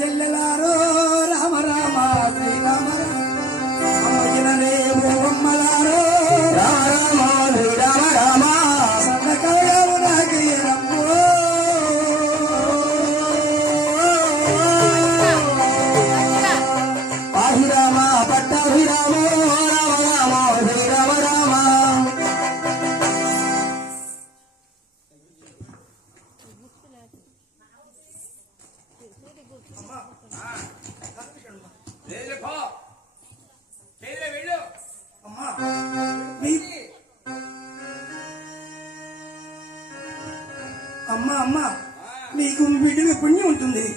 ചെല്ലല అమ్మ అమ్మ మీకు వీటిని పుణ్యం ఉంటుంది.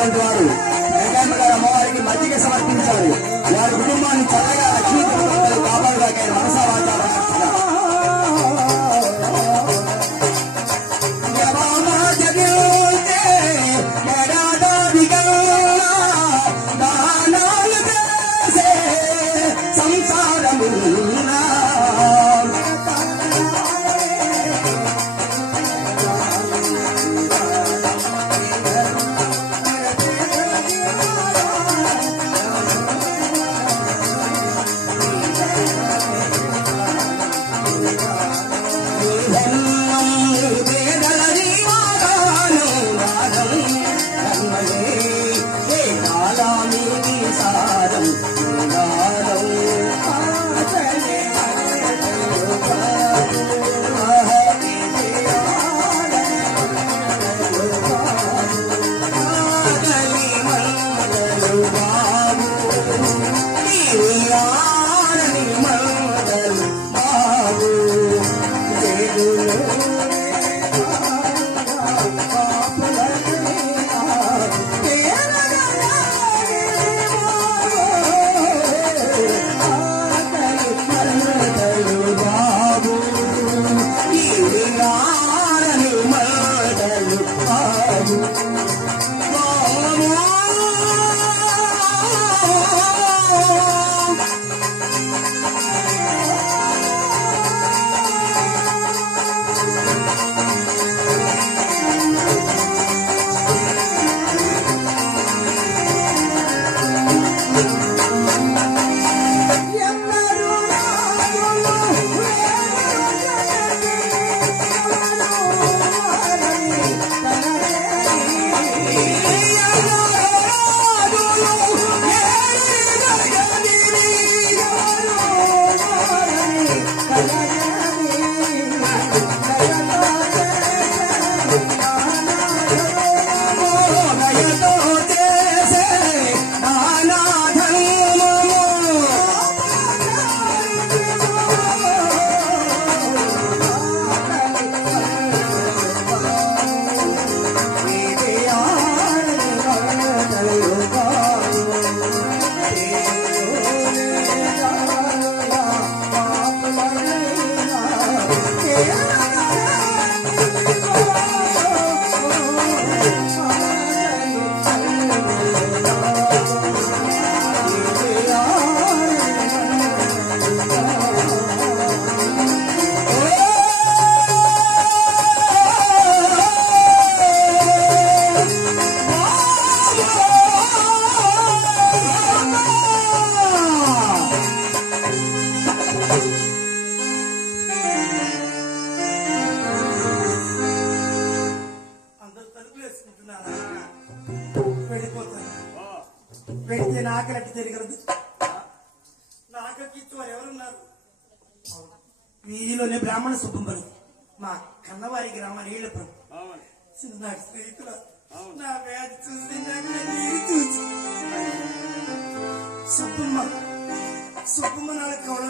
Canada.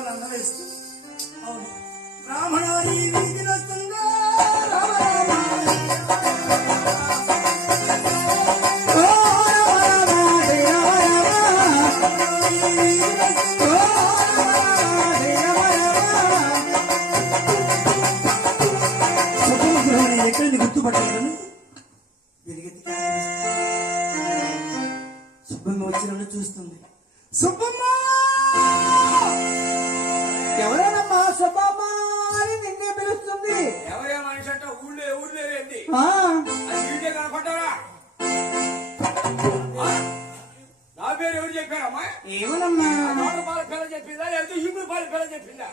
రామ. సుబ్బమ్మ గృహం నేను గుర్తుపట్టగలను వెలుగెత్తి సుబ్బమ్మ చూస్తుంది సుబ్బమ్మ నా పేరు ఎవరు చెప్పారమ్మా? ఏమనమ్మా. పాల పిల్ల చెప్పిందా? లేదా ఇప్పుడు పాల పిల్ల చెప్పిందా?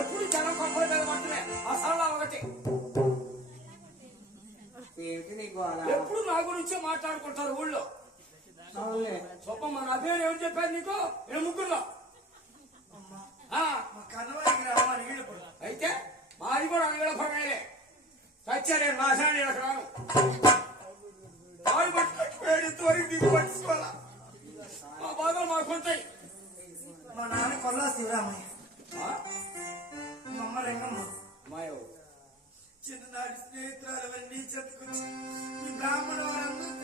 ఎప్పుడు జనం కొంపల మీద పట్టలే అసలు ఒకటి. ఎప్పుడు నా గురించే మాట్లాడుకుంటారు ఊళ్ళో? సొప్పమ్మ నా పేరు ఎవరు చెప్పారు నీకు? నేను ముగ్గురులో. మా కన్నవారి ఈడుపడు అయితే మాది కూడా అంగళపడమే సచ్చారే నాశాన్ని ఇక్కడ రాను. తాడు పట్టుకోడు ఇంతవరకు దిగు పట్టుకోవాలా మా బాధలు మాకుంటాయి మా నాన్న కొల్లా శివరామయ్య? మా అమ్మ రంగమ్మ. చిన్ననాటి స్నేహితురాలవన్నీ చెప్పుకొచ్చి ఈ బ్రాహ్మణ వారందరూ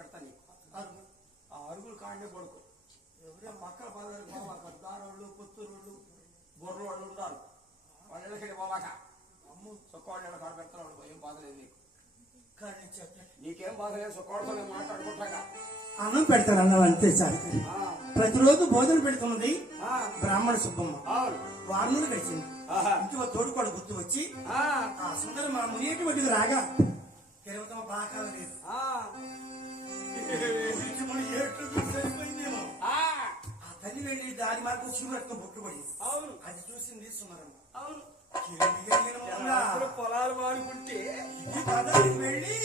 పెడతాను నీకు. ఆ అరుగులు కాండే పడుకో ఎవరే? పక్కల పదాలు పెద్దారోళ్ళు పుత్తూరోళ్ళు బొర్రోళ్ళు ఉంటారు. వాళ్ళ ఇళ్ళకి పోవాక అమ్ము చుక్కవాళ్ళు ఇళ్ళ కాడ పెడతాను ఏం బాధ లేదు నీకు. నీకేం బాధ లేదు చుక్కవాడితో నేను మాట్లాడుకుంటాగా అన్నం పెడతాను అన్నం అంతే ఆ, ప్రతిరోజు భోజనం పెడుతున్నది ఆ, బ్రాహ్మణ సుబ్బమ్మ. వారం గడిచింది. ఇంటిలో తోడుకోడు గుర్తు వచ్చి ఆ, ఆ సుందర మా మునియేటువంటిది రాగా తిరుగుతాం బాగా లేదు ఆ, తల్లి వెళ్ళి దారి మార్గం శివరత్నం బొట్టుపడింది అవును. అది చూసింది సుందరమ్మ అవును. పొలాలు పదానికి వెళ్ళి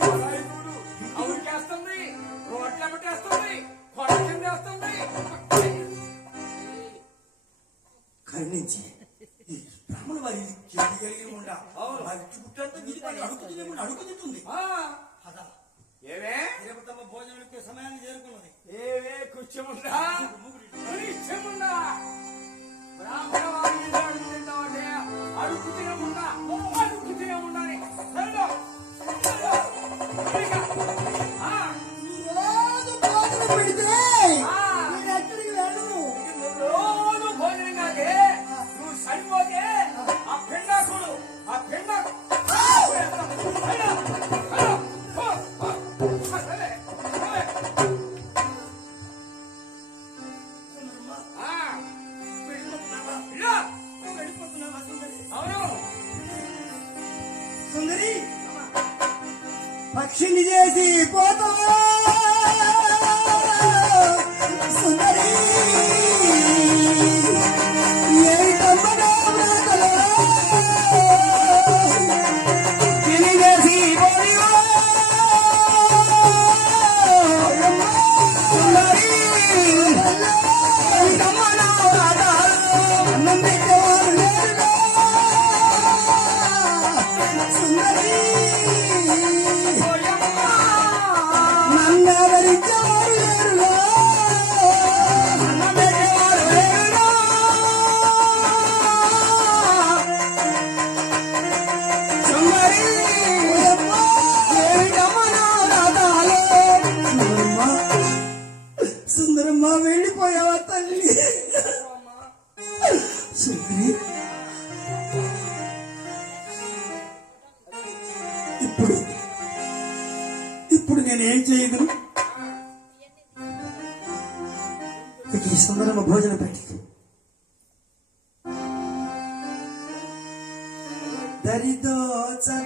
పొలాయికుడు కౌలికేస్తుంది రోడ్లు ఎమ్మటేస్తుంది. కొండ కింద వేస్తుంది బ్రాహ్మణ వారి కిరీటి కలిగిన ఉండ ఇటు గుట్టంతా వీధి పైన అడుగు తినేకుండా అడుగు తింటుంది ఏమే? తిరుపతమ్మ భోజనానికి సమయాన్ని చేరుకున్నది. ఏవే కుచ్చముండా కుచ్చముండా బ్రాహ్మణ వారి అడుగు తింటావంటే అడుగు తినముండా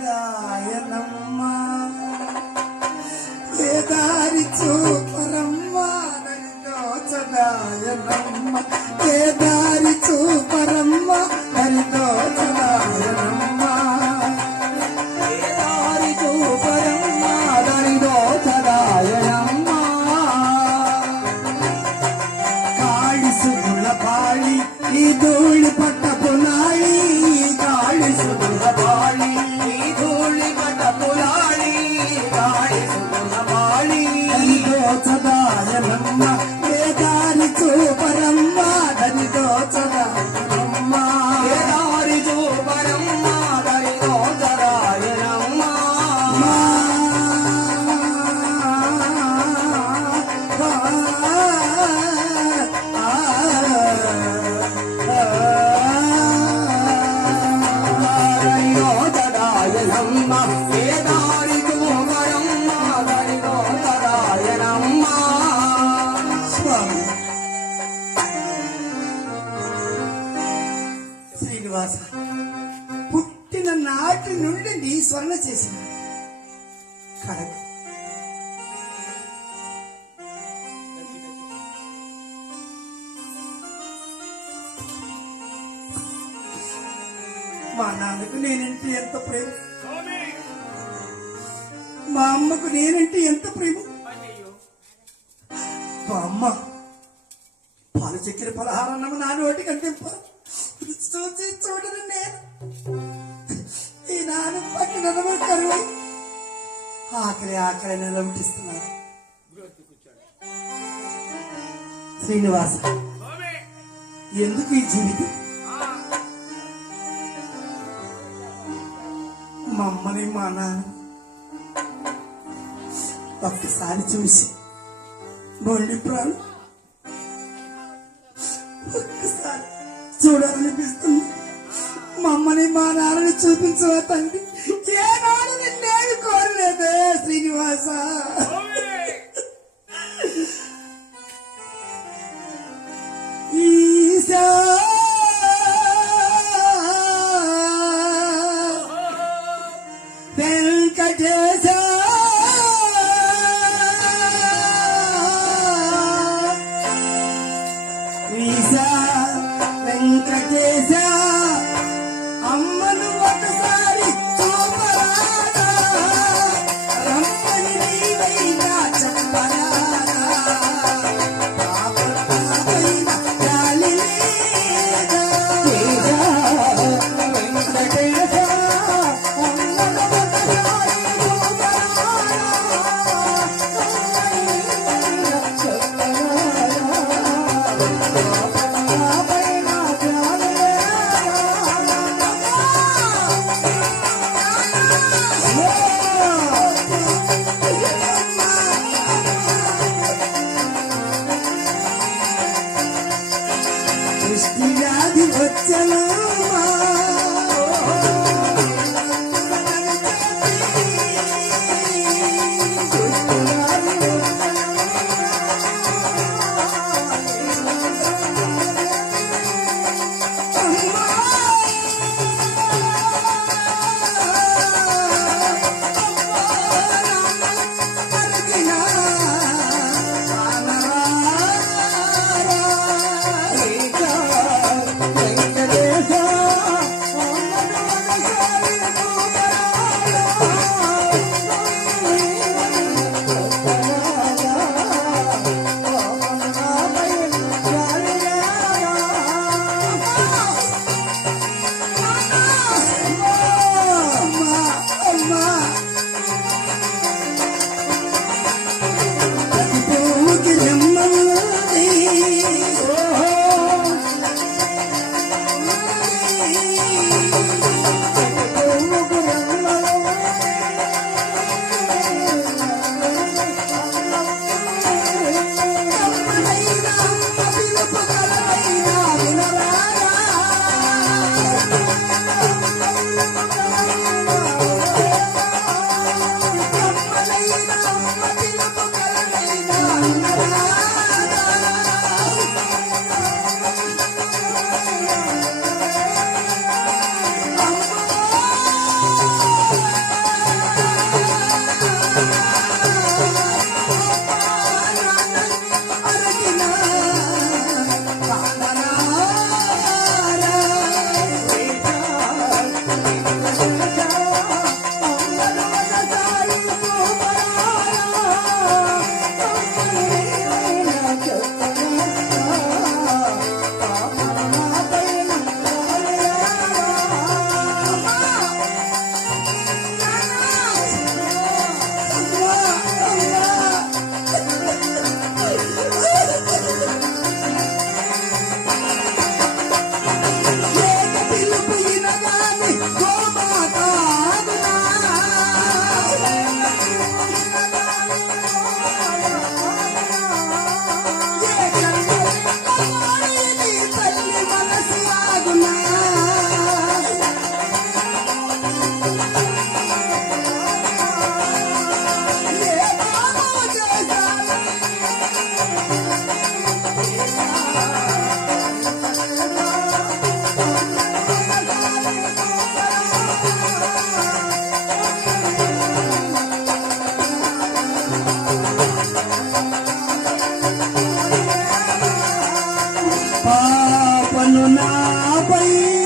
దరిదోచగాయనమ్మ ఏ దారి చూపరమ్మ దరిదోచగాయనమ్మ ఏ దారి మా నాన్నకు నేనంటే ఎంత ప్రేమ? మా అమ్మకు నేనంటే ఎంత ప్రేమ? మా అమ్మ పాలు చక్కెర పలహారన్నము నా నోటి కంటింప. చూసి చూడను నేను. ఈ నాన్న పక్కన కరువు. ఆకలి ఆకలి నిలబిస్తున్నారు శ్రీనివాస ఎందుకు ఈ జీవితం? అమ్మని మా నాన్న ఒక్కసారి చూసి బండి ప్రాణం ఒక్కసారి చూడాలనిపిస్తుంది మా అమ్మని మా నాన్నని చూపించవా తండ్రి ఏ నాడు నిన్నేమి కోరలేదే శ్రీనివాస জানো না পাই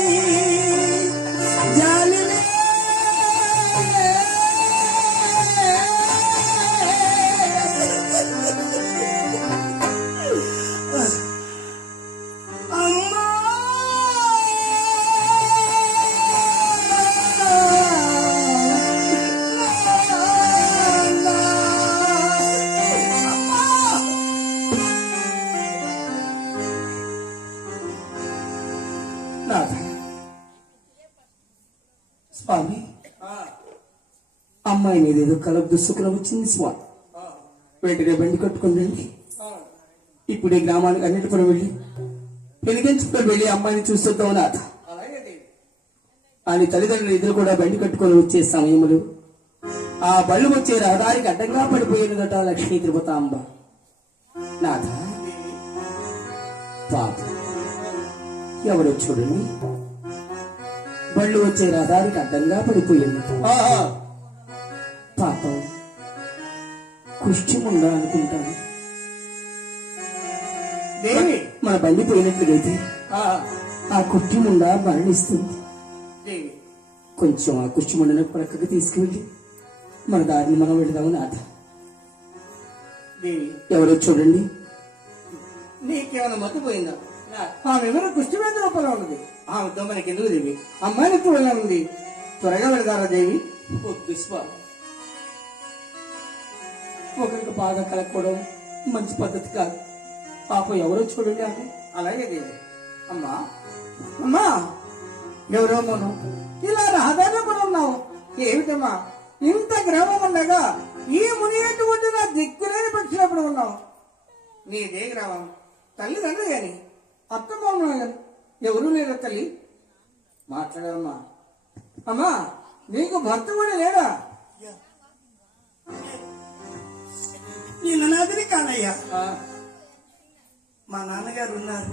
అమ్మాయి మీద వచ్చింది స్వామి వెంటనే బండి కట్టుకుని వెళ్ళి ఇప్పుడే గ్రామానికి అన్నిటిపురం వెళ్ళి వెలిగించుకొని వెళ్ళి అమ్మాయిని చూస్తుంటాం నాథ. ఆయన తల్లిదండ్రుల అని ఇద్దరు కూడా బండి కట్టుకొని వచ్చే సమయములు ఆ బళ్ళు వచ్చే రహదారికి అడ్డంగా పడిపోయినదట లక్ష్మీ తిరుపతాంబ. నాథ పాప. ఎవరో చూడండి. బళ్ళు వచ్చే రహదారికి అడ్డంగా పడిపోయింది పాపం. కుష్ఠముందా అనుకుంటాను దేవి! మన బండి పోయినట్లుగైతే. ఆ. కుష్ఠముండా మరణిస్తుంది. దేవి! కొంచెం ఆ కుష్ఠముండను ప్రక్కకి తీసుకువెళ్ళి మన దారిని మనం వెళదాము నాథ. దేవి! ఎవరో చూడండి. నీకేమైనా మతిపోయిందా ఆమె ఎవరు కుష్టివేద రూపంలో ఉన్నది. ఆమె దొమ్మనికి ఎందుకు దేవి? అమ్మాయిని ఇప్పుడు ఉంది త్వరగా వెళదారా దేవి? స్వామి ఒకరికి బాగా కలగకపోవడం మంచి పద్ధతి కాదు. పాప ఎవరో చూడండి ఆమె. అలాగే దేవి. అమ్మా. అమ్మా ఎవరో మనం. ఇలా రహదారిలో కూడా ఉన్నావు. ఏమిటమ్మా? ఇంత గ్రామం ఉండగా ఈ మునిగేటువంటి నా దిక్కులేని పక్షినప్పుడు ఉన్నావు? నీదే గ్రామం. తల్లిదండ్రులు గాని అత్త మామూలు గాని ఎవరూ లేరా తల్లి? మాట్లాడమ్మా అమ్మా నీకు భర్త కూడా లేడా? నేను నాదిని కానయ్యా మా నాన్నగారు ఉన్నారు.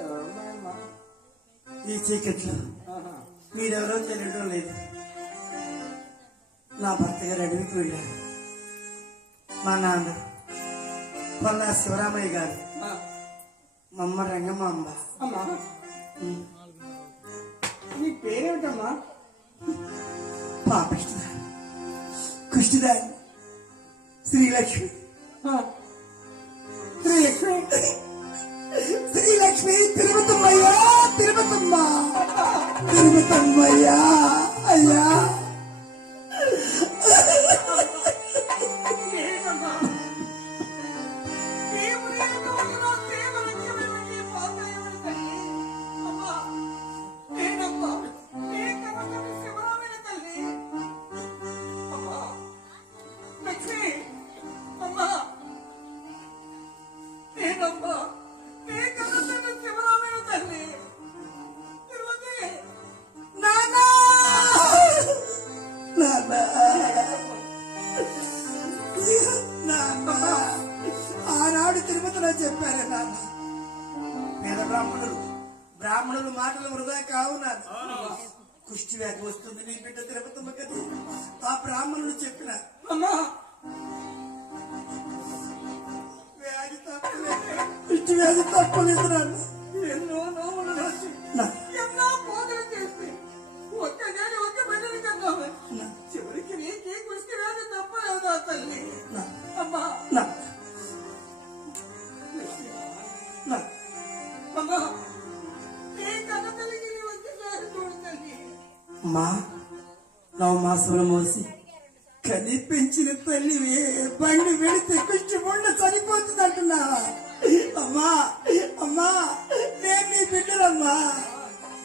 ఎవరమ్మాయమ్మా? ఈ చీకట్లో. మీరెవరో తెలియడం లేదు. నా భర్త గారు అడవికి వెళ్ళారు. మా నాన్న కొల్ల శివరామయ్య గారు. మా అమ్మ రంగమ్మ అమ్మ. అమ్మా. నీ పేరేమిటమ్మా? పాపిష్టిదాన్ని కుష్టిదాన్ని శ్రీలక్ష్మి ఆ, శ్రీలక్ష్మి శ్రీలక్ష్మి తిరుమతమ్మయ్యా తిరుమతమ్మ తిరుమతమ్మయ్యా అయ్యా కుష్టి వ్యాధి వస్తుంది నీ బిడ్డ తిరుపతమ్మ కదా. ఆ బ్రాహ్మణుడు చెప్పిన అమ్మా, వ్యాధి తప్పలేదు కుష్టి వ్యాధి తప్పలేదు నాన్న